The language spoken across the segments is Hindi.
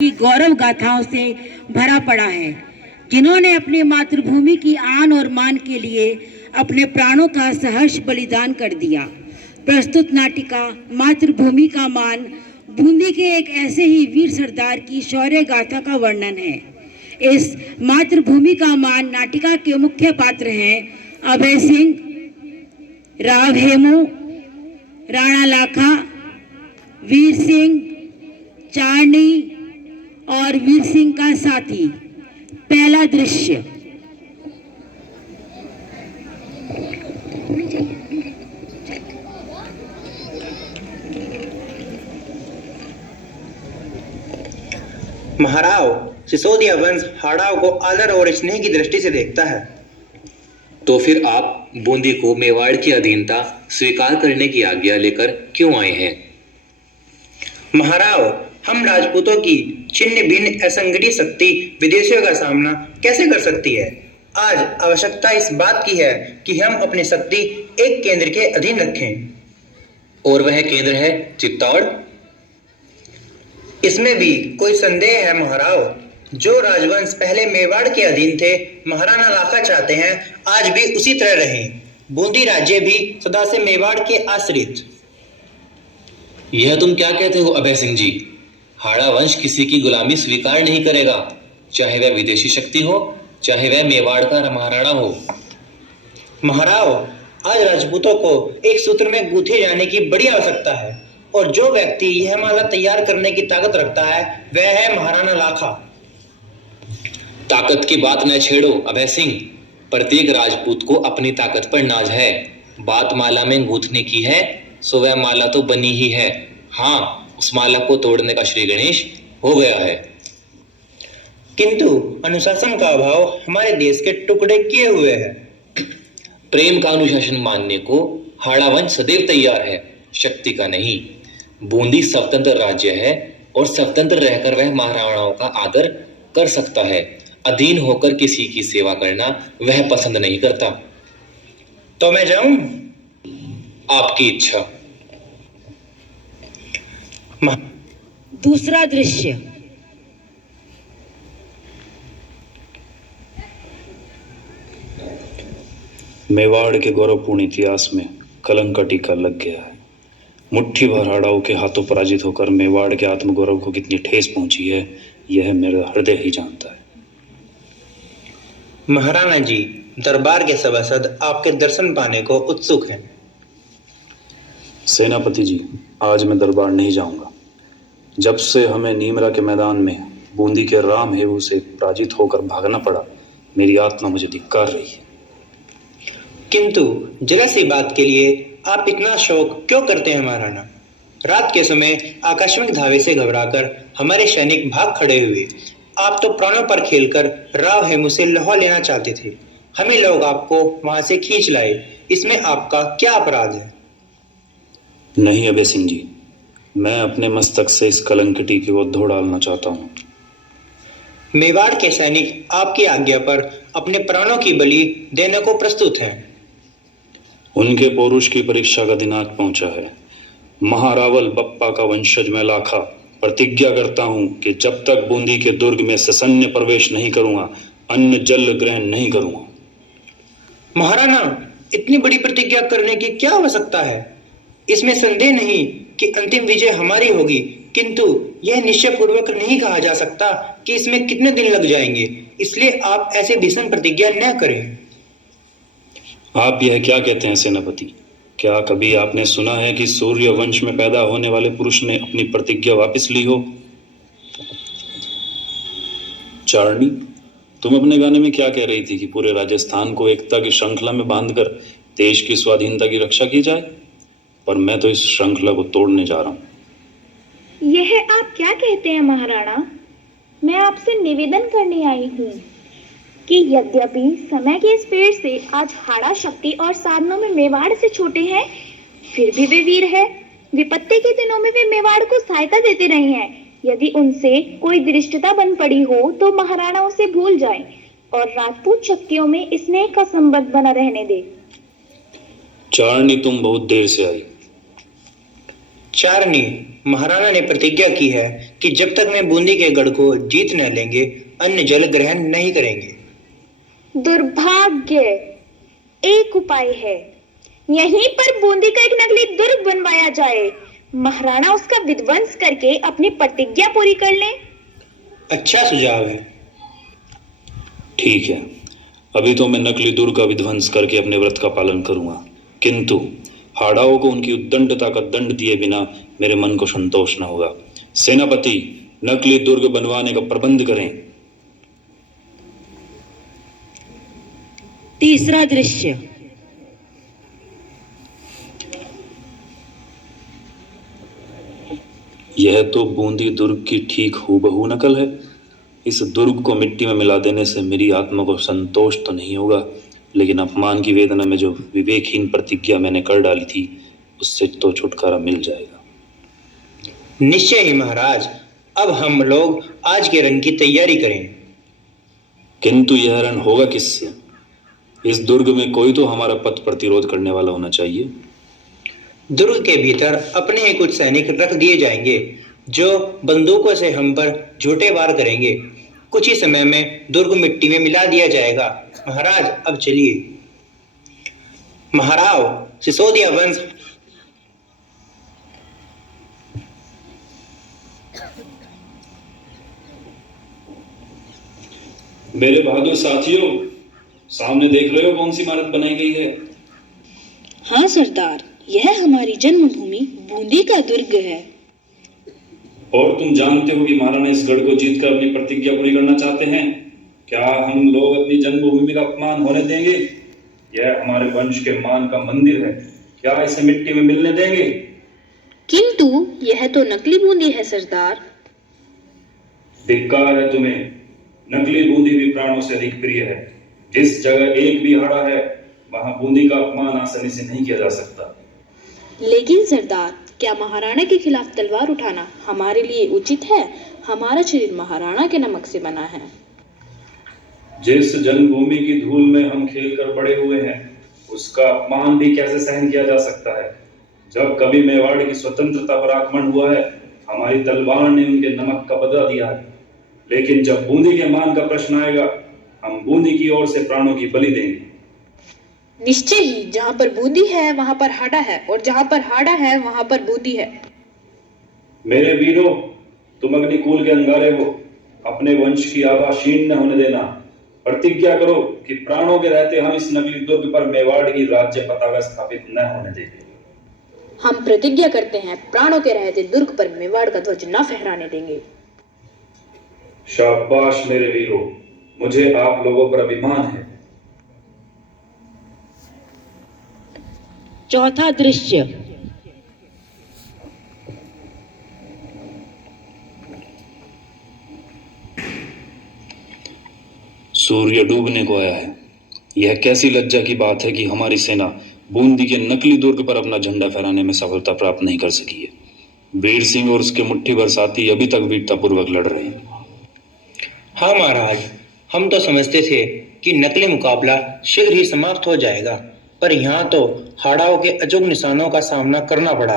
की गौरव गाथाओं से भरा पड़ा है, जिन्होंने अपनी मातृभूमि की आन और मान के लिए अपने प्राणों का सहर्ष बलिदान कर दिया। प्रस्तुत नाटिका मातृभूमि का मान बूंदी के एक ऐसे ही वीर सरदार की शौर्य गाथा का वर्णन है। इस मातृभूमि का मान नाटिका के मुख्य पात्र हैं अभय सिंह, राव हेमू, राणा लाखा, वीर सिंह, चारनी और वीर सिंह का साथी। पहला दृश्य। महाराव, सिसोदिया वंश हाड़ाओं को आदर और स्नेह की दृष्टि से देखता है। तो फिर आप बूंदी को मेवाड़ की अधीनता स्वीकार करने की आज्ञा लेकर क्यों आए हैं? महाराव, हम राजपूतों की छिन्न भिन्न असंगठित शक्ति विदेशियों का सामना कैसे कर सकती है? आज आवश्यकता इस बात की है कि हम अपनी शक्ति एक केंद्र के अधीन रखें। और वह केंद्र है चित्तौड़। इसमें भी कोई संदेह है महाराव? जो राजवंश पहले मेवाड़ के अधीन थे, महाराणा लाखा चाहते हैं आज भी उसी तरह रहें। बूंदी राज्य भी सदा से मेवाड़ के आश्रित। यह तुम क्या कहते हो अभय सिंह जी? हाड़ा वंश किसी की गुलामी स्वीकार नहीं करेगा, चाहे वह विदेशी शक्ति हो, चाहे वह मेवाड़ का महाराणा हो। महाराव, आज राजपूतों को एक सूत्र में गूंथे जाने की बड़ी आवश्यकता है, और जो व्यक्ति यह माला तैयार करने की ताकत रखता है वह है महाराणा लाखा। ताकत की बात न छेड़ो अभय सिंह। प्रत्येक राजपूत को अपनी ताकत पर नाज है। बात माला में गूंथने की है, सो वह माला तो बनी ही है। हाँ, उस माला को तोड़ने का श्री गणेश हो गया है। किंतु अनुशासन का अभाव हमारे देश के टुकड़े किए हुए है। प्रेम का अनुशासन मानने को हाड़ा वंश सदैव तैयार है, शक्ति का नहीं। बूंदी स्वतंत्र राज्य है और स्वतंत्र रहकर वह महाराणाओं का आदर कर सकता है। अधीन होकर किसी की सेवा करना वह पसंद नहीं करता। तो मैं जाऊं? आपकी इच्छा। दूसरा दृश्य। मेवाड़ के गौरवपूर्ण इतिहास में कलंक का टीका लग गया है। मुट्ठी भर हाड़ाओं के हाथों पराजित होकर मेवाड़ के आत्मगौरव को कितनी ठेस पहुंची है, यह मेरा हृदय ही जानता है। महाराणा जी, दरबार के सभासद आपके दर्शन पाने को उत्सुक हैं। सेनापति जी, आज मैं दरबार नहीं जाऊंगा। जब से हमें नीमरा के मैदान में बूंदी के राम हेमू से पराजित होकर भागना पड़ा, मेरी आत्मा मुझे धिक्कार रही है। किंतु जरा सी बात के लिए आप इतना शोक क्यों करते हैं महाराणा? रात के समय आकस्मिक धावे से घबराकर हमारे सैनिक भाग खड़े हुए। आप तो प्राणों पर खेलकर राव हेमू से लोहा लेना चाहते थे। हमें लोग आपको वहां से खींच लाए। इसमें आपका क्या अपराध है? नहीं अभय सिंह जी, मैं अपने मस्तक से इस कलंकटी को धो डालना चाहता हूँ। मेवाड़ के सैनिक आपकी आज्ञा पर अपने प्राणों की बलि देने को प्रस्तुत हैं। उनके पौरुष की परीक्षा का दिनांक पहुंचा है। महारावल बप्पा का वंशज मैं लाखा प्रतिज्ञा करता हूं कि जब तक बूंदी के दुर्ग में ससैन्य प्रवेश नहीं करूंगा, अन्न जल ग्रहण नहीं करूंगा। महाराणा, इतनी बड़ी प्रतिज्ञा करने की क्या आवश्यकता है? इसमें संदेह नहीं कि अंतिम विजय हमारी होगी, किंतु यह निश्चय पूर्वक नहीं कहा जा सकता कि इसमें कितने दिन लग जाएंगे। इसलिए आप ऐसे भीषण प्रतिज्ञा न करें। आप यह क्या कहते हैं सेनापति? क्या कभी आपने सुना है कि सूर्य वंश में पैदा होने वाले पुरुष ने अपनी प्रतिज्ञा वापस ली हो? चारणी, तुम अपने गाने में क्या कह रही थी कि पूरे राजस्थान को एकता की श्रृंखला में बांधकर देश की स्वाधीनता की रक्षा की जाए? पर मैं तो इस श्रृंखला को तोड़ने जा रहा हूँ। यह आप क्या कहते हैं महाराणा? मैं आपसे निवेदन करने आई हूँ कि यद्यपि समय के इस पेड़ से आज हाड़ा शक्ति और साधनों में मेवाड़ से छोटे हैं, फिर भी वे वीर है। विपत्ति के दिनों में वे मेवाड़ को सहायता देते रहे हैं। यदि उनसे कोई दृष्टता बन पड़ी हो तो महाराणा उसे भूल जाए और राजपूत शक्तियों में स्नेह का संबंध बना रहने दे। चारणी, तुम बहुत देर से आई। चारनी, महाराणा ने प्रतिज्ञा की है कि जब तक मैं बूंदी के गढ़ को जीत न लेंगे अन्य जल ग्रहण नहीं करेंगे। दुर्भाग्य। एक उपाय है, यहीं पर बूंदी का एक नकली दुर्ग बनवाया जाए। महाराणा उसका विध्वंस करके अपनी प्रतिज्ञा पूरी कर लें। अच्छा सुझाव है। ठीक है, अभी तो मैं नकली दुर्ग का विध्वंस करके अपने व्रत का पालन करूंगा, किंतु हाड़ाओं को उनकी उद्दंडता का दंड दिए बिना मेरे मन को संतोष न होगा। सेनापति, नकली दुर्ग बनवाने का प्रबंध करें। तीसरा दृश्य। यह तो बूंदी दुर्ग की ठीक हूबहू नकल है। इस दुर्ग को मिट्टी में मिला देने से मेरी आत्मा को संतोष तो नहीं होगा, लेकिन अपमान की वेदना में जो विवेकहीन प्रतिज्ञा मैंने कर डाली थी उससे तो छुटकारा मिल जाएगा। निश्चय ही महाराज, अब हम लोग आज के रण की तैयारी करें। किंतु यह रण होगा किससे? इस दुर्ग में कोई तो हमारा पथ प्रतिरोध करने वाला होना चाहिए। दुर्ग के भीतर अपने ही कुछ सैनिक रख दिए जाएंगे जो बंदूकों से हम पर झूठे वार करेंगे। कुछ ही समय में दुर्ग मिट्टी में मिला दिया जाएगा। महाराज, अब चलिए। महाराव, सिसोदिया वंश मेरे बहादुर साथियों, सामने देख रहे हो कौन सी इमारत बनाई गई है? हाँ सरदार, यह हमारी जन्मभूमि बूंदी का दुर्ग है। और तुम जानते हो कि महाराणा इस गढ़ को जीतकर अपनी प्रतिज्ञा पूरी करना चाहते हैं। क्या हम लोग अपनी जन्मभूमि का अपमान होने देंगे? यह हमारे वंश के मान का मंदिर है, क्या इसे मिट्टी में मिलने देंगे? किंतु यह तो नकली बूंदी है सरदार। धिक्कार है तुम्हें। नकली बूंदी भी प्राणों से अधिक प्रिय है। जिस जगह एक भी हाड़ा है वहां बूंदी का अपमान आसानी से नहीं किया जा सकता। लेकिन सरदार, क्या महाराणा के खिलाफ तलवार उठाना हमारे लिए उचित है? हमारा शरीर महाराणा के नमक से बना है। जिस जन्मभूमि की धूल में हम खेलकर बड़े हुए हैं उसका अपमान भी कैसे सहन किया जा सकता है? जब कभी मेवाड़ की स्वतंत्रता पर आक्रमण हुआ है हमारी तलवार ने उनके नमक का बदला दिया है, लेकिन जब बूंदी के मान का प्रश्न आएगा हम बूंदी की ओर से प्राणों की बलि देंगे। निश्चय ही, जहाँ पर बूंदी है वहां पर हाड़ा है, और जहाँ पर हाड़ा है वहां पर बूंदी है। मेरे वीरों, तुम अग्निकुल के अंगारे हो, अपने वंश की आभा क्षीण न होने देना। प्रतिज्ञा करो कि प्राणों के रहते हम इस नकली दुर्ग पर मेवाड़ की राज्य पताका स्थापित न होने देंगे। हम प्रतिज्ञा करते हैं प्राणों के रहते दुर्ग पर मेवाड़ का ध्वज न फहराने देंगे। शाबाश मेरे वीरों, मुझे आप लोगों पर अभिमान है। चौथा दृश्य। सूर्य डूबने को आया है। यह कैसी लज्जा की बात है कि हमारी सेना बूंदी के नकली दुर्ग पर अपना झंडा फहराने में सफलता प्राप्त नहीं कर सकी है। वीर सिंह और उसके मुट्ठी भर साथी अभी तक वीरतापूर्वक लड़ रहे हैं। हाँ महाराज, हम तो समझते थे कि नकली मुकाबला शीघ्र ही समाप्त हो जाएगा, पर यहाँ तो हाड़ाओं के अचूक निशानों का सामना करना पड़ा।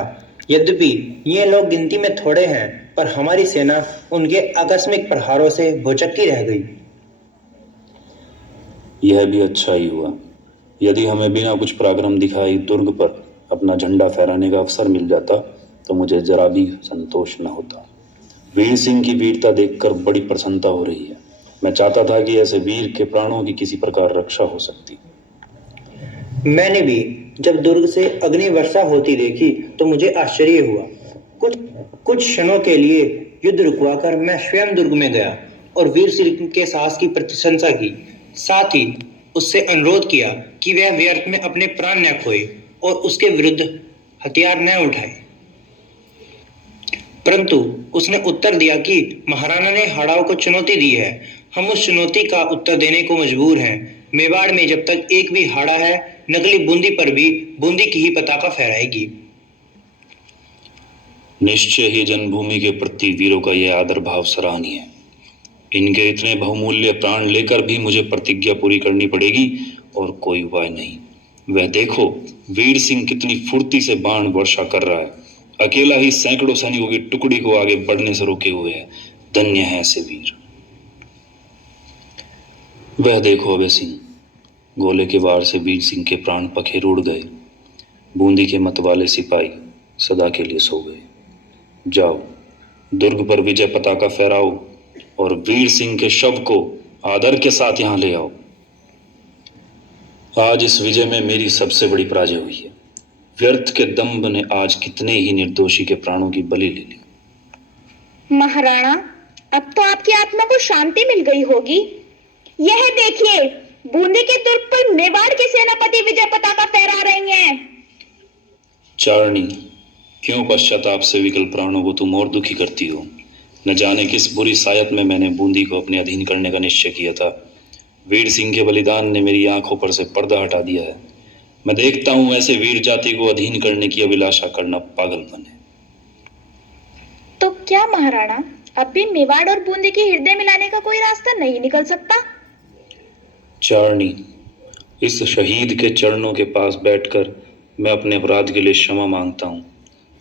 यद्यपि ये लोग गिनती में थोड़े हैं, पर हमारी सेना उनके आकस्मिक प्रहारों से भौचक्की रह गई। यह भी अच्छा ही हुआ। यदि हमें बिना कुछ पराक्रम दिखाई दुर्ग पर अपना झंडा फहराने का अवसर मिल जाता तो मुझे जरा भी संतोष न होता। वीर सिंह की वीरता देखकर बड़ी प्रसन्नता हो रही है। मैं चाहता था कि ऐसे वीर के प्राणों की किसी प्रकार रक्षा हो सकती। मैंने भी जब दुर्ग से अग्नि वर्षा होती देखी तो मुझे आश्चर्य हुआ। कुछ क्षणों के लिए युद्ध रुकवाकर मैं स्वयं दुर्ग में गया और वीर सिंह के साहस की प्रशंसा की। साथ ही उससे अनुरोध किया कि वह व्यर्थ में अपने प्राण न खोए और उसके विरुद्ध हथियार न उठाए। परंतु उसने उत्तर दिया कि महाराणा ने हाड़ाओं को चुनौती दी है, हम उस चुनौती का उत्तर देने को मजबूर हैं। मेवाड़ में जब तक एक भी हाड़ा है, नकली बूंदी पर भी बूंदी की ही पताका फहराएगी। निश्चय ही जन्मभूमि के प्रति वीरों का यह आदर भाव सराहनीय है। इनके इतने बहुमूल्य प्राण लेकर भी मुझे प्रतिज्ञा पूरी करनी पड़ेगी और कोई उपाय नहीं। वह देखो, वीर सिंह कितनी फुर्ती से बाण वर्षा कर रहा है। अकेला ही सैकड़ों सैनिकों की टुकड़ी को आगे बढ़ने से रोके हुए है। धन्य है ऐसे वीर। वह देखो अभय सिंह, गोले के वार से वीर सिंह के प्राण पखेरु उड़ गए। बूंदी के मतवाले सिपाही सदा के लिए सो गए। जाओ, दुर्ग पर विजय पताका फहराओ और वीर सिंह के शव को आदर के साथ यहां ले आओ। आज इस विजय में मेरी सबसे बड़ी पराजय हुई है। व्यर्थ के दंभ ने आज कितने ही निर्दोषी के प्राणों की बलि ले ली। महाराणा, अब तो आपकी आत्मा को शांति मिल गई होगी। यह देखिए, बूंदी के दुर्ग पर मेवाड़ के सेनापति विजय पताका फहरा रही हैं। चारणी, क्यों पश्चाताप से विकल प्राणों को तुम और दुखी करती हो? न जाने किस बुरी सायत में मैंने बूंदी को अपने अधीन करने का निश्चय किया था। वीर सिंह के बलिदान ने मेरी आंखों पर से पर्दा हटा दिया है। मैं देखता हूं ऐसे वीर जाति को अधीन करने की अभिलाषा करना पागलपन है। तो क्या महाराणा, अब भी मेवाड़ और बूंदी के हृदय मिलाने का कोई रास्ता नहीं निकल सकता? चारणी, इस शहीद के चरणों के पास बैठकर मैं अपने अपराध के लिए क्षमा मांगता हूं,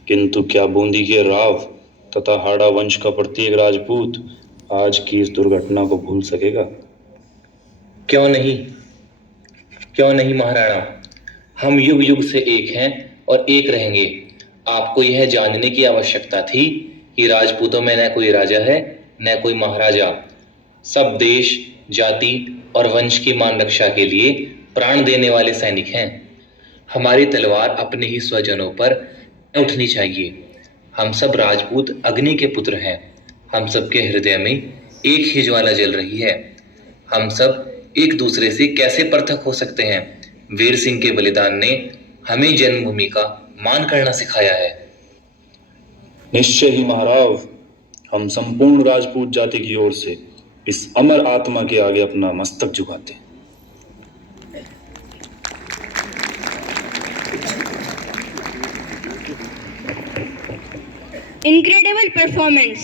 किंतु क्या बूंदी के राव तथा हाड़ा वंश का प्रत्येक राजपूत आज की इस दुर्घटना को भूल सकेगा? क्यों नहीं महाराणा, हम युग युग से एक हैं और एक रहेंगे। आपको यह जानने की आवश्यकता थी कि राजपूतों में न कोई राजा है न कोई महाराजा। सब देश, जाति और वंश की मान रक्षा के लिए प्राण देने वाले सैनिक हैं। हमारी तलवार अपने ही स्वजनों पर उठनी चाहिए। हम सब राजपूत अग्नि के पुत्र हैं। हम सबके हृदय में एक ही ज्वाला जल रही है। हम सब एक दूसरे से कैसे पृथक हो सकते हैं? वीर सिंह के बलिदान ने हमें जन्मभूमि का मान करना सिखाया है। निश्चय ही महाराव, हम संपूर्ण राजपूत जाति की ओर से इस अमर आत्मा के आगे अपना मस्तक झुकाते हैं। Incredible performance.